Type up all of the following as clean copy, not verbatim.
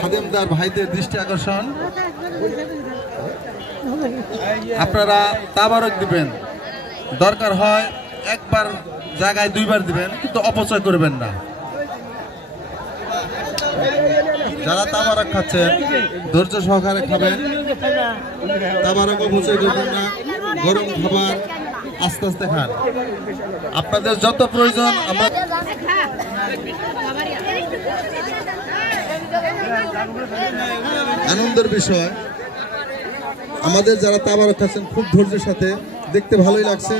খাদেমদার ভাইদের দৃষ্টি আকর্ষণ, আপনারা তাবারক দিবেন, দরকার হয় একবার জায়গায় দুইবার দিবেন, কিন্তু অপচয় করবেন না। যারা তাবারক খাচ্ছেন ধৈর্য সহকারে খাবেন, তাবারক অপচয় করবেন না। গরম খাবার আস্তে আস্তে খান, আপনাদের যত প্রয়োজন। আমরা আনন্দের বিষয়, আমাদের যারা তাবারক খাচ্ছেন খুব ধৈর্যের সাথে, দেখতে ভালোই লাগছে।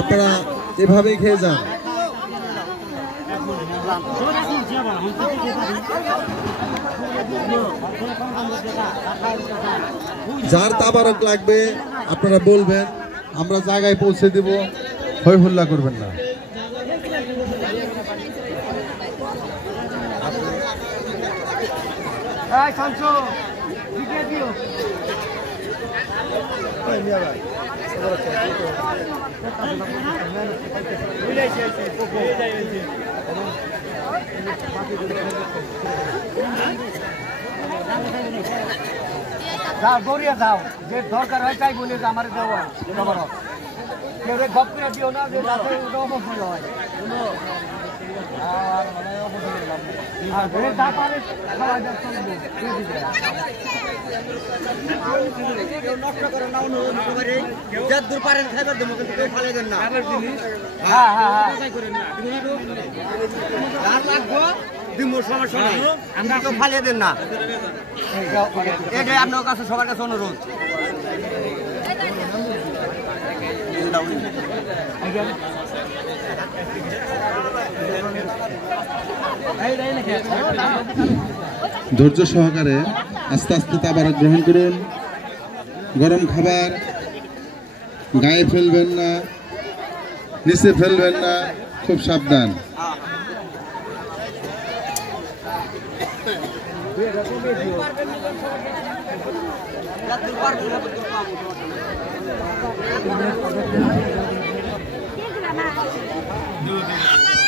আপনারা এভাবেই খেয়ে যান। যার তাবারক লাগবে আপনারা বলবেন, আমরা জায়গায় পৌঁছে দেব, হই হল্লা করবেন না। যাও দৌড়িয়ে যাও, যে দরকার হয় তাই বলে যে আমার দেওয়া কেউ গপ করে দিও না, যে অবশ্যই হয়। দূর পারেন খাইবার দেবো, কিন্তু কেউ ফালে দেন না। সমস্যা নাই, আমরা কেউ ফালিয়ে দেন না। এটাই আপনার কাছে সবার কাছে অনুরোধ। ধৈর্য সহকারে আস্তে আস্তে তাবারক গ্রহণ করুন। গরম খাবার গায়ে ফেলবেন না, নিচে ফেলবেন না, খুব সাবধান। Dulu